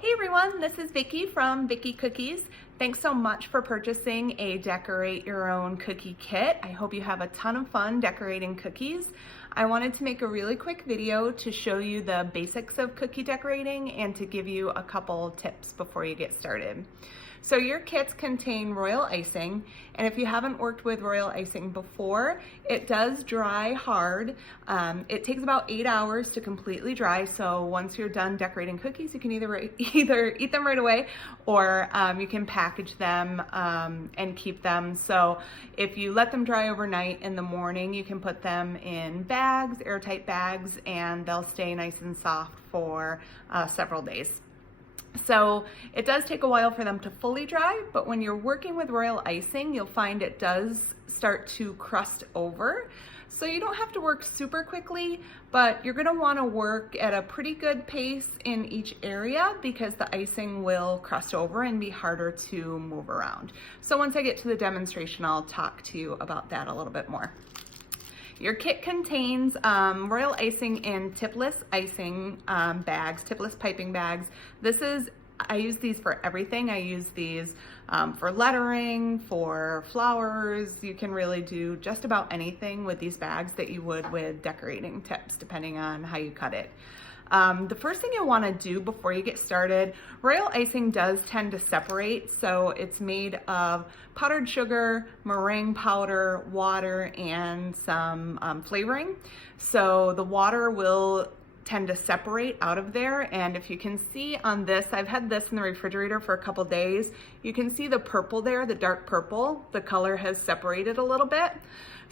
Hey everyone, this is Vicki from Vicki Cookies. Thanks so much for purchasing a decorate your own cookie kit. I hope you have a ton of fun decorating cookies. I wanted to make a really quick video to show you the basics of cookie decorating and to give you a couple tips before you get started. So your kits contain royal icing, and if you haven't worked with royal icing before, it does dry hard. It takes about 8 hours to completely dry, so once you're done decorating cookies, you can either eat them right away or you can package them and keep them. So if you let them dry overnight, in the morning you can put them in bags, airtight bags, and they'll stay nice and soft for several days. So it does take a while for them to fully dry, but when you're working with royal icing, you'll find it does start to crust over. So you don't have to work super quickly, but you're gonna wanna work at a pretty good pace in each area because the icing will crust over and be harder to move around. So once I get to the demonstration, I'll talk to you about that a little bit more. Your kit contains royal icing in tipless icing bags, tipless piping bags. I use these for everything. I use these for lettering, for flowers. You can really do just about anything with these bags that you would with decorating tips, depending on how you cut it. The first thing you'll want to do before you get started, royal icing does tend to separate, so it's made of powdered sugar, meringue powder, water, and some flavoring. So the water will tend to separate out of there, and if you can see on this, I've had this in the refrigerator for a couple days. You can see the purple there, the dark purple. The color has separated a little bit.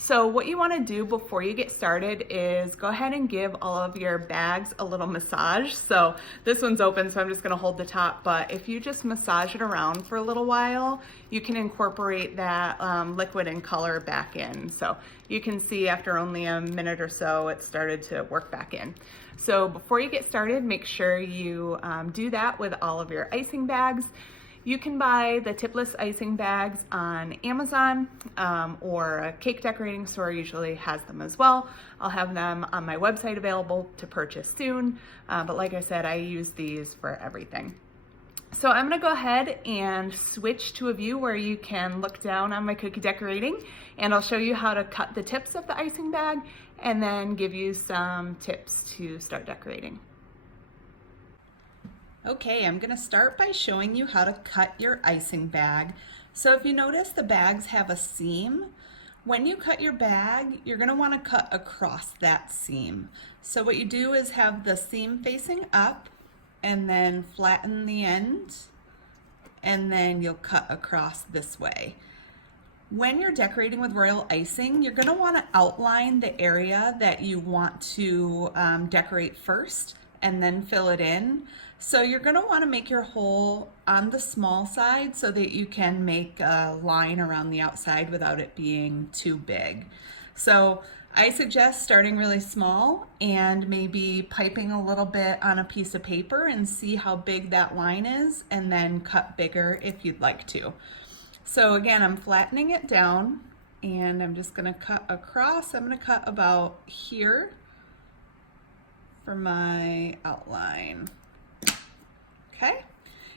So what you want to do before you get started is go ahead and give all of your bags a little massage. So this one's open, so I'm just going to hold the top, but if you just massage it around for a little while, you can incorporate that liquid and color back in. So you can see after only a minute or so, it started to work back in. So before you get started, make sure you do that with all of your icing bags. You can buy the tipless icing bags on Amazon or a cake decorating store usually has them as well. I'll have them on my website available to purchase soon, but like I said, I use these for everything. So I'm gonna go ahead and switch to a view where you can look down on my cookie decorating, and I'll show you how to cut the tips of the icing bag and then give you some tips to start decorating. Okay, I'm gonna start by showing you how to cut your icing bag. So if you notice, the bags have a seam. When you cut your bag, you're gonna wanna cut across that seam. So what you do is have the seam facing up and then flatten the end, and then you'll cut across this way. When you're decorating with royal icing, you're gonna wanna outline the area that you want to decorate first and then fill it in. So you're gonna wanna make your hole on the small side so that you can make a line around the outside without it being too big. So I suggest starting really small and maybe piping a little bit on a piece of paper and see how big that line is, and then cut bigger if you'd like to. So again, I'm flattening it down and I'm just gonna cut across. I'm gonna cut about here for my outline. Okay,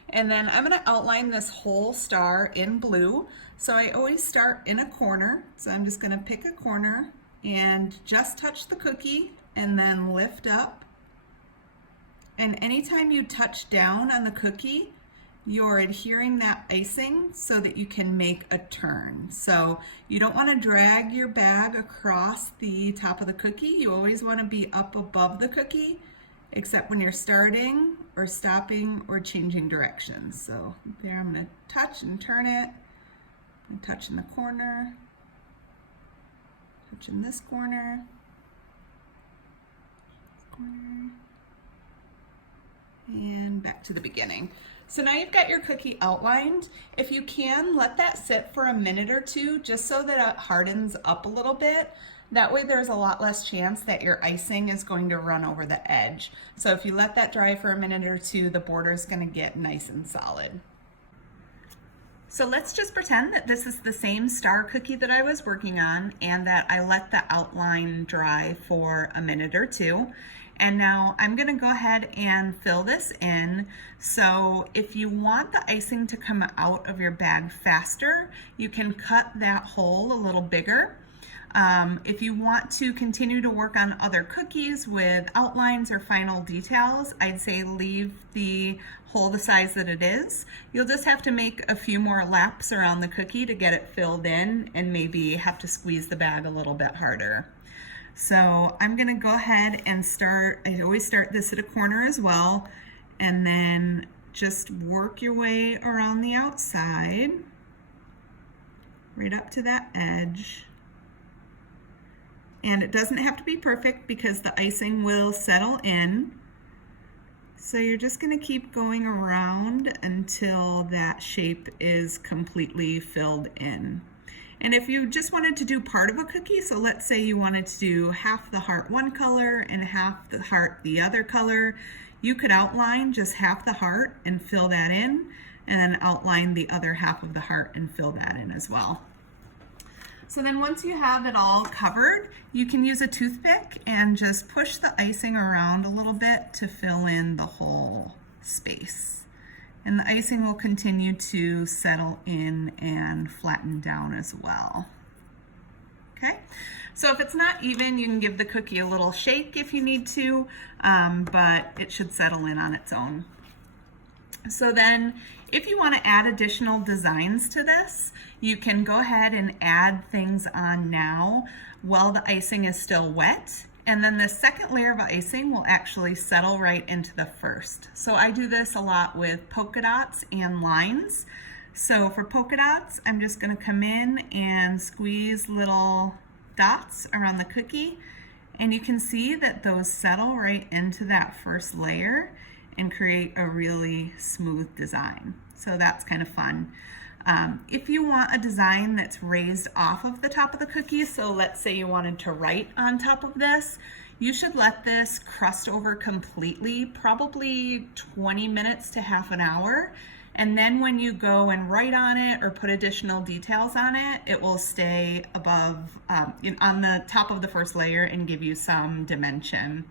and then I'm gonna outline this whole star in blue. So I always start in a corner. So I'm just gonna pick a corner and just touch the cookie and then lift up. And anytime you touch down on the cookie, you're adhering that icing so that you can make a turn. So you don't want to drag your bag across the top of the cookie. You always want to be up above the cookie, except when you're starting or stopping or changing directions. So there, I'm going to touch and turn it, and touch in the corner, touch in this corner, and back to the beginning. So now you've got your cookie outlined. If you can, let that sit for a minute or two just so that it hardens up a little bit. That way there's a lot less chance that your icing is going to run over the edge. So if you let that dry for a minute or two, the border is going to get nice and solid. So let's just pretend that this is the same star cookie that I was working on and that I let the outline dry for a minute or two. And now I'm gonna go ahead and fill this in. So if you want the icing to come out of your bag faster, you can cut that hole a little bigger. If you want to continue to work on other cookies with outlines or final details, I'd say leave the hole the size that it is. You'll just have to make a few more laps around the cookie to get it filled in and maybe have to squeeze the bag a little bit harder. So I'm gonna go ahead and start, I always start this at a corner as well, and then just work your way around the outside, right up to that edge. And it doesn't have to be perfect because the icing will settle in. So you're just gonna keep going around until that shape is completely filled in. And if you just wanted to do part of a cookie, so let's say you wanted to do half the heart one color and half the heart the other color, you could outline just half the heart and fill that in, and then outline the other half of the heart and fill that in as well. So then once you have it all covered, you can use a toothpick and just push the icing around a little bit to fill in the whole space. And the icing will continue to settle in and flatten down as well. Okay, so if it's not even, you can give the cookie a little shake if you need to, but it should settle in on its own. So then if you want to add additional designs to this, you can go ahead and add things on now while the icing is still wet. And then the second layer of icing will actually settle right into the first. So I do this a lot with polka dots and lines. So for polka dots, I'm just going to come in and squeeze little dots around the cookie. And you can see that those settle right into that first layer and create a really smooth design. So that's kind of fun. If you want a design that's raised off of the top of the cookie, so let's say you wanted to write on top of this, you should let this crust over completely, probably 20 minutes to half an hour. And then when you go and write on it or put additional details on it, it will stay above, on the top of the first layer and give you some dimension.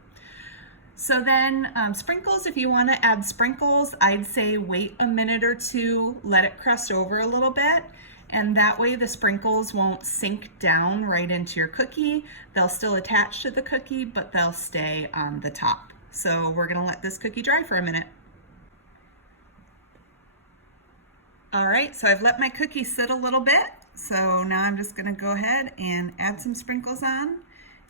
So then sprinkles, if you want to add sprinkles, I'd say wait a minute or two, let it crust over a little bit, and that way the sprinkles won't sink down right into your cookie. They'll still attach to the cookie, but they'll stay on the top. So we're going to let this cookie dry for a minute. All right, so I've let my cookie sit a little bit. So now I'm just going to go ahead and add some sprinkles on.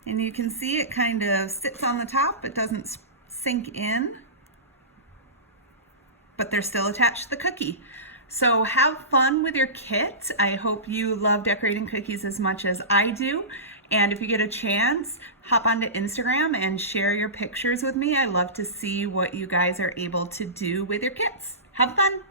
And you can see it kind of sits on the top. It doesn't sink in, but they're still attached to the cookie. So have fun with your kit. I hope you love decorating cookies as much as I do. And if you get a chance, hop onto Instagram and share your pictures with me. I love to see what you guys are able to do with your kits. Have fun.